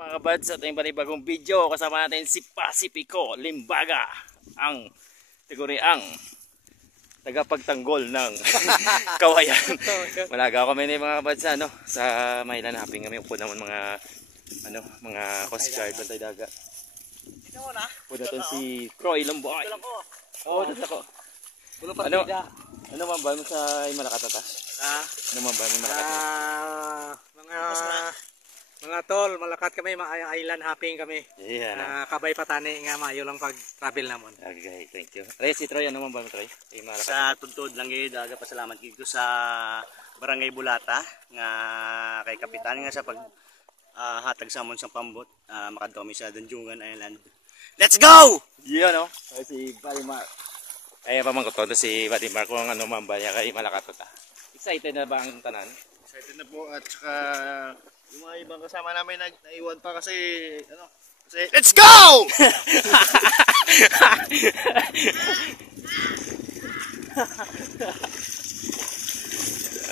Mga kabads, sa ating panibagong video, kasama natin si Pacifico Limbaga, ang tiguriang tagapagtanggol ng kawayan. Malaga kami na mga kabads, sa may lanaping kami. Upo naman mga Coast Guard, bantay dagat. Upo natin si Troy Lamboy. Oo, dito ako. Ano man ba mo sa Malakatata? Ano man ba mo Malakatata? Mga tol, malakat kami, island hopping kami. Yeah, kabay patani nga mayo lang pag-travel namon. Okay, thank you. Ray, si Troy, ano man ba mo, Troy? Sa tuntod lang gid, pasalamat dito sa Barangay Bulata nga kay kapitan nga sa pag hatag sa amon sa pambot, makadto mi sa Danjungan Island. Let's go! Yeah, no? Si Buddy Mark. Ay, pamangkot ko si Buddy Mark kung ano man ba niya kay Malakatata. Excited na ba ang tanan? Excited na po at saka yung mga ibang kasama namin naiwan pa kasi let's go!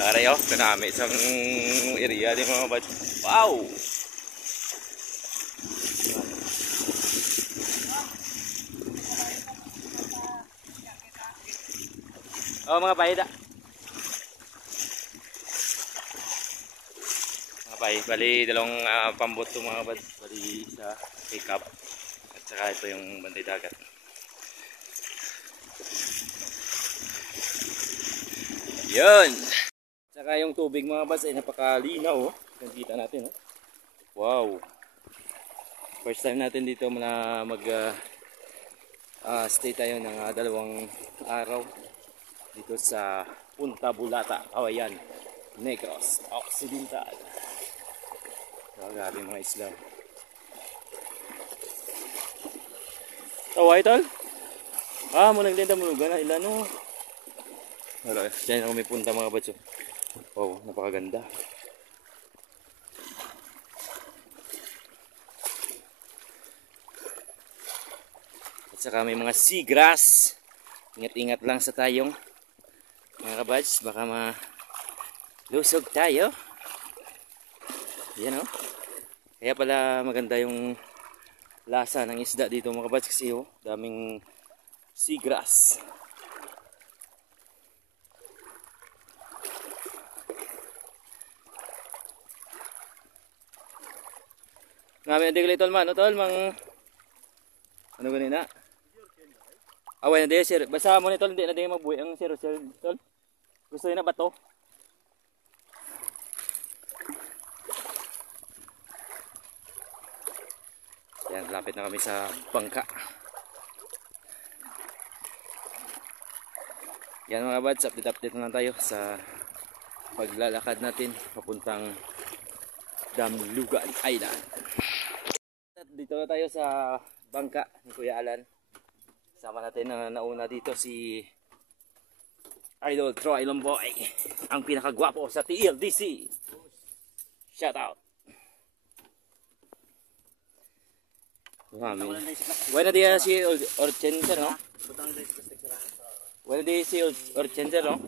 Arayo, kanami isang area di mga bad. Wow! Oh, mga bayda. Bali dalawang pambot to mga bad, bali isa pick up at saka ito yung bantay dagat. Yun, saka yung tubig mga bad ay napakalinaw, nakikita natin. Wow, first time natin dito mag stay tayo ng 2 araw dito sa Punta Bulata, Kawayan, Negros Occidental. Grabe mga isla. Taway tol? Mo naglinda mo lugar na ilan no. Wala, diyan ako may punta mga batso. Wow, napakaganda. At saka may mga seagrass. Ingat-ingat lang sa tayong mga kabads, baka malusog tayo. Yan o. Kaya pala maganda yung lasa ng isda dito mga kabads kasi daming seagrass. Namin hindi tol man, tol mang ano ganin na? Away na di sir. Basta mo ni tol, hindi na di magbuhay ang sir tol. Gusto niyo na ba to? Yan, lapit na kami sa bangka. Yan mga bads, update na lang tayo sa paglalakad natin papuntang Damlugan Island. Dito na tayo sa bangka ni Kuya Alan. Sama natin na nauna dito si Idol Troy Lamboy, ang pinakagwapo sa TLDC. Shout out. Bueno dia si Orchenser, no? Bueno dia si Orchenser, no?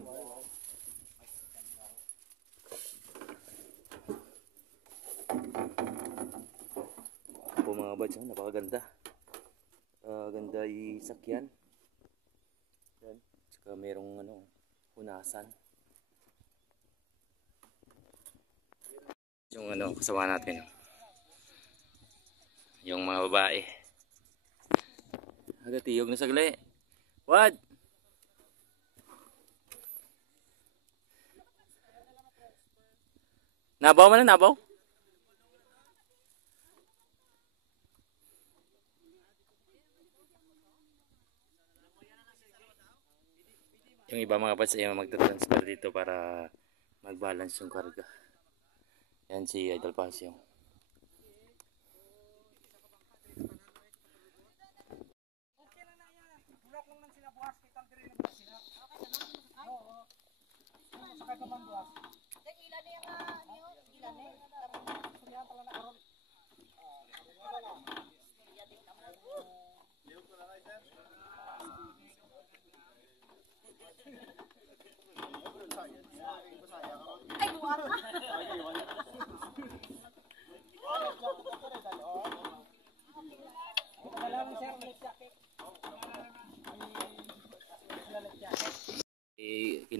Po mga bads, napakaganda. Ganda yung sakyan. Yan. Saka merong hunasan. Yung kasama natin. Yung mga babae. Agatiyog na sagli. What? Nabaw man na, nabaw? Yung iba mga pads ay magta-transfer dito para mag-balance yung karga. Yan si Idol Pasio. Ay, buwan.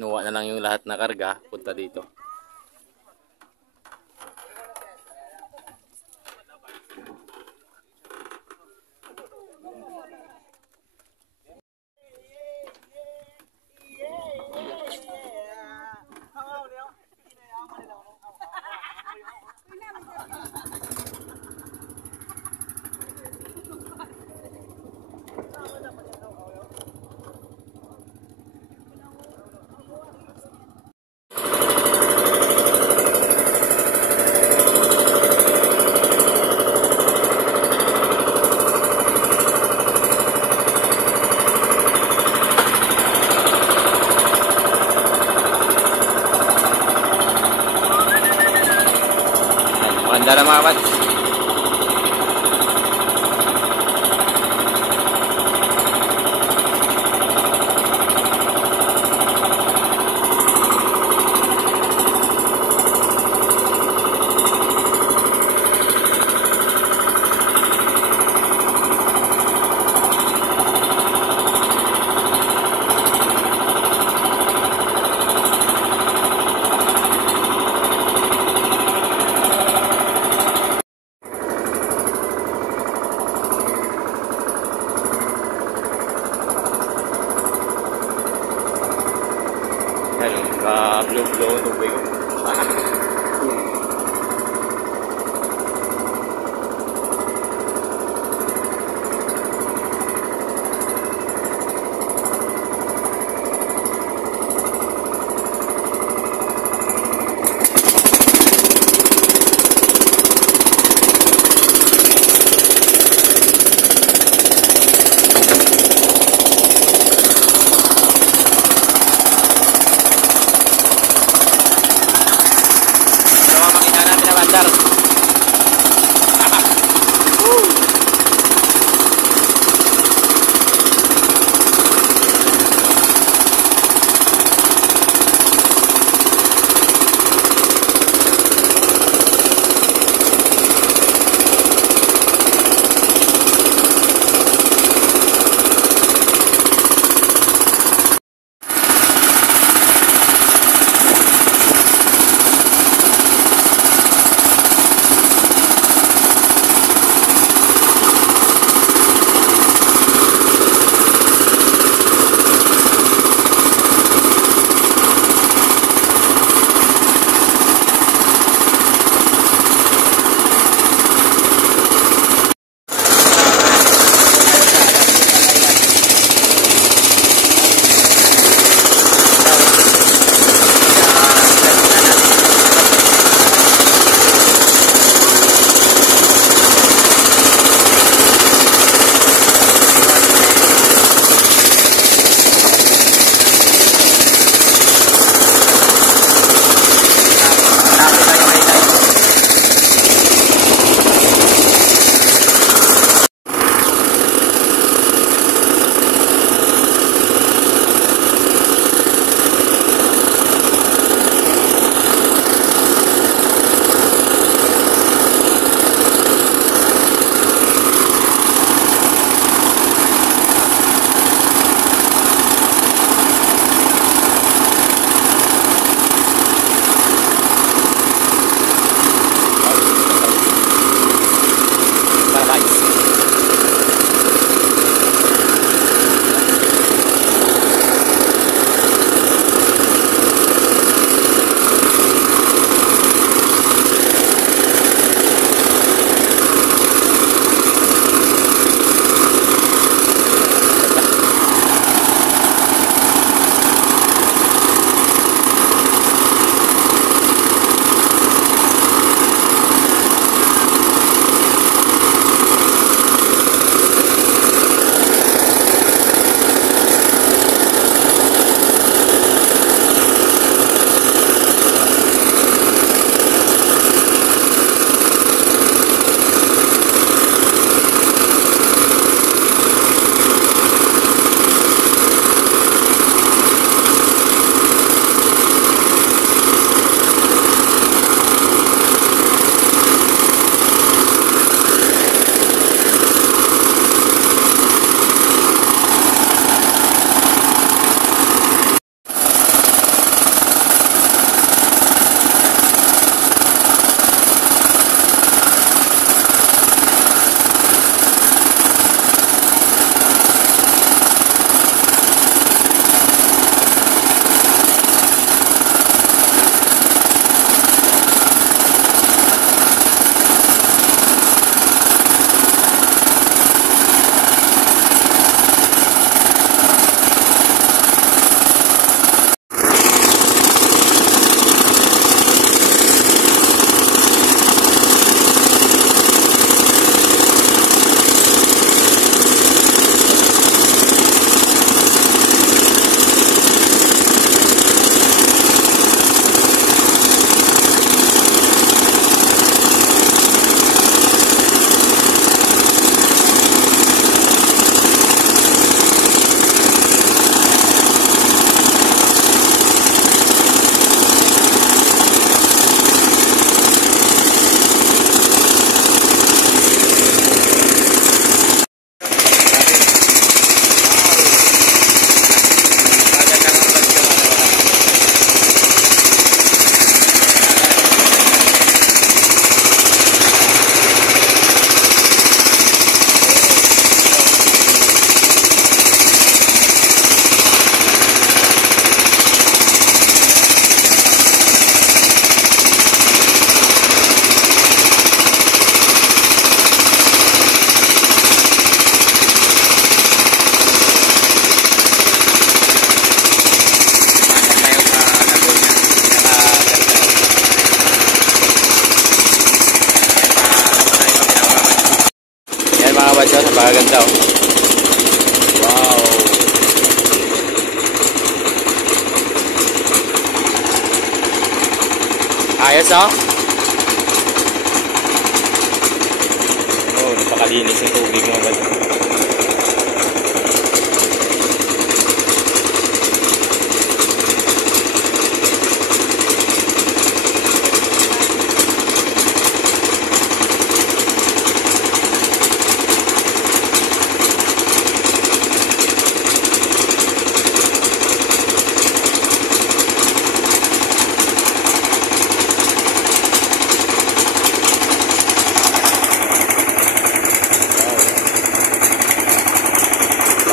kinuha na lang yung lahat na karga punta dito. Maganda na mga pads. Ka-blow ang tubig. bads, oh. Napakaganda, oh. Wow. Ayos, oh. Oh, napakalinis yung tubig, mga bads.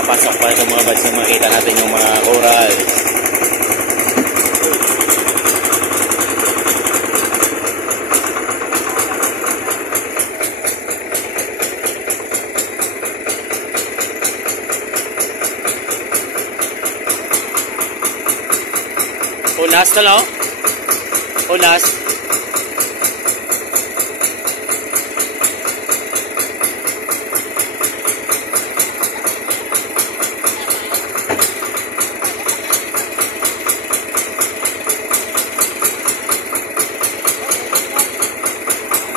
Pasok pa sa mga bads na makita natin yung mga coral. Unas to, no? Unas.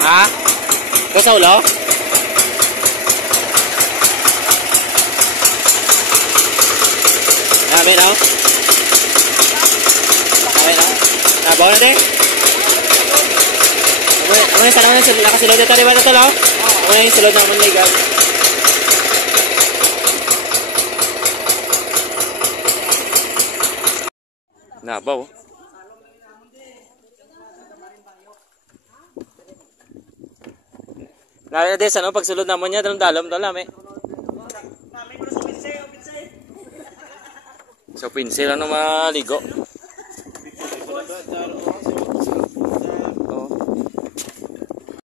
Ha? Ito sa ulo? Namin, no? Namin, no? Nabaw na din? Ano yung sanang nakasilod na tayo ba ito, no? Ano yung silod na manligaw? Nabaw. Nalala din, ano, pagsulod naman niya, dalam eh. So, pinsel, ano, maligo.